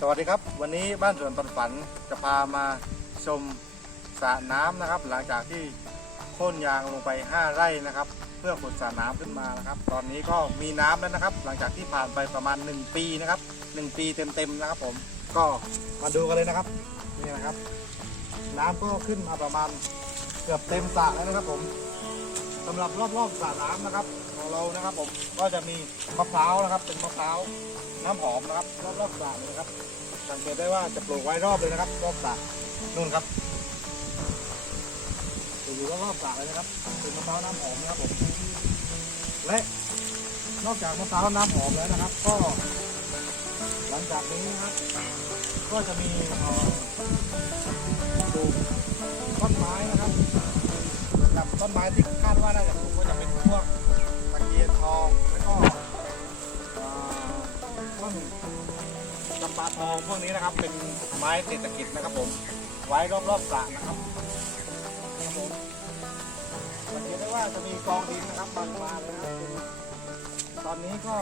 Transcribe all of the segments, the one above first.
สวัสดีครับ วันนี้บ้านสวนปันฝันจะพามาชมสระน้ำนะครับ หลังจากที่โค่นยางลงไป 5 ไร่นะครับ เพื่อขุดสระน้ำขึ้นมานะครับ ตอนนี้ก็มีน้ำแล้วนะครับ หลังจากที่ผ่านไปประมาณ 1 ปีนะครับ 1 ปีเต็มๆนะครับ ผมก็มาดูกันเลยนะครับนี่นะครับ น้ำก็ขึ้นมาประมาณเกือบเต็มสระแล้วนะครับผม สำหรับรอบๆสระน้ำนะครับของเรานะครับผมก็จะมีมะพร้าวนะครับ เป็นมะพร้าวน้ำหอมนะครับ รอบรอบๆสระเลยนะครับ สังเกตได้ว่าจะปลูกไว้รอบเลยนะครับ รอบสระนู่นครับจะอยู่รอบรอบๆสระเลยนะครับเป็นมะพร้าวน้ำหอมนะครับผมและ นอกจากมะพร้าวน้ำหอมแล้วนะครับ ก็ หลังจากนี้นะครับ ก็จะมีเอ่อปลูกต้นไม้นะครับ นไม้ที่คาดว่าน่าจะปลูกก็จะเป็นพวกตะเคียนทองแล้วก็ต้นจำปาทองพวกนี้นะครับ เป็นไม้เศรษฐกิจนะครับผม ไว้รอบๆสระนะครับครับผมสังเกตได้ว่าจะมีกองดินนะครับบางมาเลยนะครับตอนนี้ก็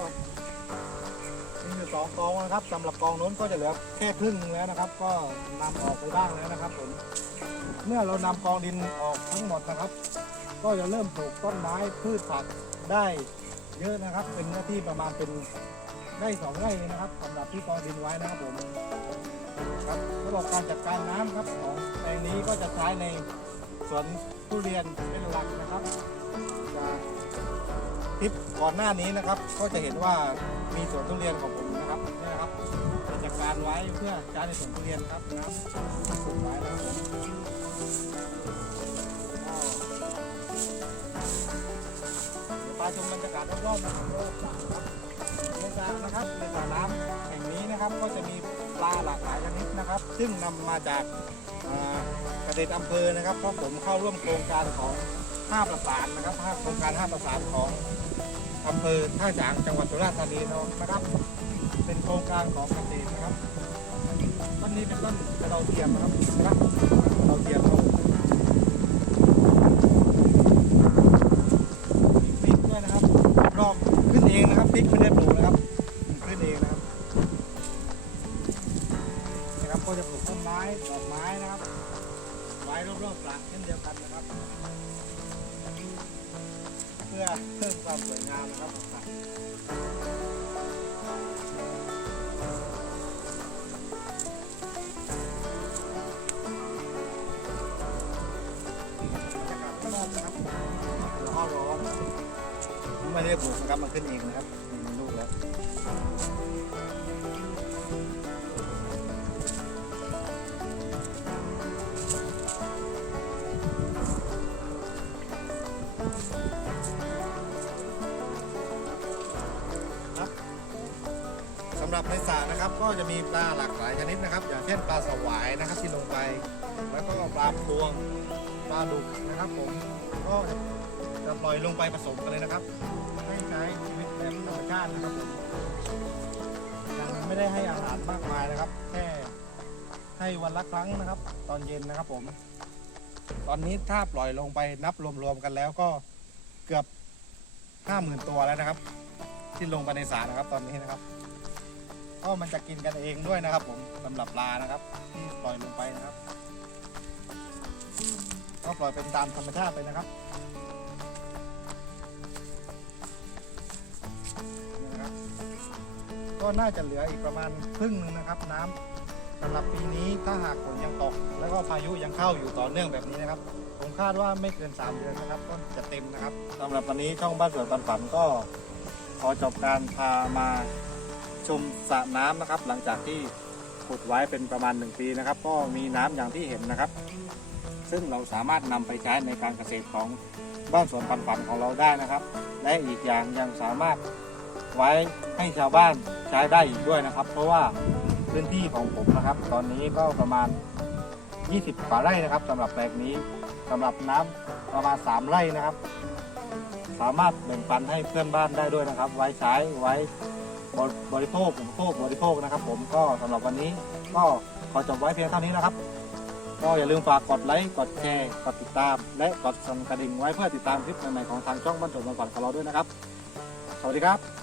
มีอยู่สองกองนะครับสำหรับกองโน้นก็จะเหลือแค่ครึ่งนึงแล้วนะครับ ก็นำออกไปบ้างแล้วนะครับผม เมื่อเรานำกองดินออกทั้งหมดนะครับ ก็จะเริ่มปลูกต้นไม้พืชผักได้เยอะนะครับ เป็นเนื้อที่ประมาณเป็นไร่สองไร่เลยนะครับสำหรับที่กองดินไว้นะครับผมครับระบบการจัดการน้ำครับของแปลงนี้ก็จะใช้ในสวนทุเรียนเป็นหลักนะครับจากคลิปก่อนหน้านี้นะครับ ก็จะเห็นว่ามีสวนทุเรียนของผมนะครับนี่นะครับจะจัดการไว้เพื่อใช้ในสวนทุเรียนครับนะครับาชมบรรยากาศรอบๆนะครับรอบสระนะครับในสระนะครับในสระน้ำแห่งนี้นะครับก็จะมีปลาหลากหลายชนิดนะครับ ซึ่งนำมาจากอ่าเกษตรอำเภอนะครับเพราะผมเข้าร่วมโครงการของห้าประสานนะครับห้าโครงการห้าประสานของอำเภอท่าฉางจังหวัดสุราษฎร์ธานีนะครับ เป็นโครงการของเกษตรนะครับต้นนี้เป็นต้นกระเดาเทียมนะครับ ริกไม่ได้ปลูกนะครับขึ้นเองนะครับนะครับก็จะปลูกต้นไม้ดอกไม้นะครับไว้รอบๆสระเช่นเดียวกันนะครับ เพื่อเพิ่มความสวยงามนะครับของสระบรรยากาศรอบๆนะครับร้อนร้อนไม่ได้ปลูกนะครับมันขึ้นเองนะครับ แล้วสำหรับในสระนะครับก็จะมีปลาหลากหลายชนิดนะครับ อย่างเช่นปลาสวายนะครับที่ลงไป แล้วก็ปลาพวงปลาดุกนะครับผมก็ ล่อยลงไปผสมกันเลยนะครับ ให้ใช้ชีวิตแบบธรรมชาตินะครับผมยังไม่ได้ให้อาหารมากมายนะครับ แค่ให้วันละครั้งนะครับ ตอนเย็นนะครับผม ตอนนี้ถ้าปล่อยลงไปนับรวมๆกันแล้วก็เกือบห้าหมื่นตัวแล้วนะครับ ที่ลงไปในสรนะครับ ตอนนี้นะครับก็มันจะกินกันเองด้วยนะครับ ผมสำหรับปลานะครับที่ปล่อยลงไปนะครับ ก็ปล่อยเป็นตามธรรมชาติไปนะครับ ก็น่าจะเหลืออีกประมาณครึ่งหนึงนะครับ น้ำสำหรับปีนี้ถ้าหากฝนยังตก แล้วก็พายุยังเข้าอยู่ต่อเนื่องแบบนี้นะครับ ผมคาดว่าไม่เกิน 3 เดือนนะครับ ก็จะเต็มนะครับสำหรับวันนี้ช่องบ้านสวนปันฝันก็ขอจบการพามาชมสระน้ำนะครับ หลังจากที่ขุดไว้เป็นประมาณ 1 ปีนะครับ ก็มีน้ำอย่างที่เห็นนะครับ ซึ่งเราสามารถนำไปใช้ในการเกษตรของบ้านสวนปันฝันของเราได้นะครับ และอีกอย่างยังสามารถ ไว้ให้ชาวบ้านใช้ได้อีกด้วยนะครับ เพราะว่าพื้นที่ของผมนะครับ ตอนนี้ก็ประมาณ 20กว่าไร่นะครับสำหรับแปลงนี้สำหรับน้ำประมาณ 3 ไร่นะครับ สามารถแบ่งปันให้เพื่อนบ้านได้ด้วยนะครับ ไว้ใช้ไว้บริโภคอุปโภคบริโภคนะครับ ผมก็สำหรับวันนี้ก็ขอจบไว้เพียงเท่านี้นะครับ ก็อย่าลืมฝากกดไลค์กดแชร์กดติดตาม และกดสั่นกระดิ่งไว้เพื่อติดตามคลิปใหม่ๆของทางช่องบ้านสวนบรรฝันของเราด้วยนะครับ สวัสดีครับ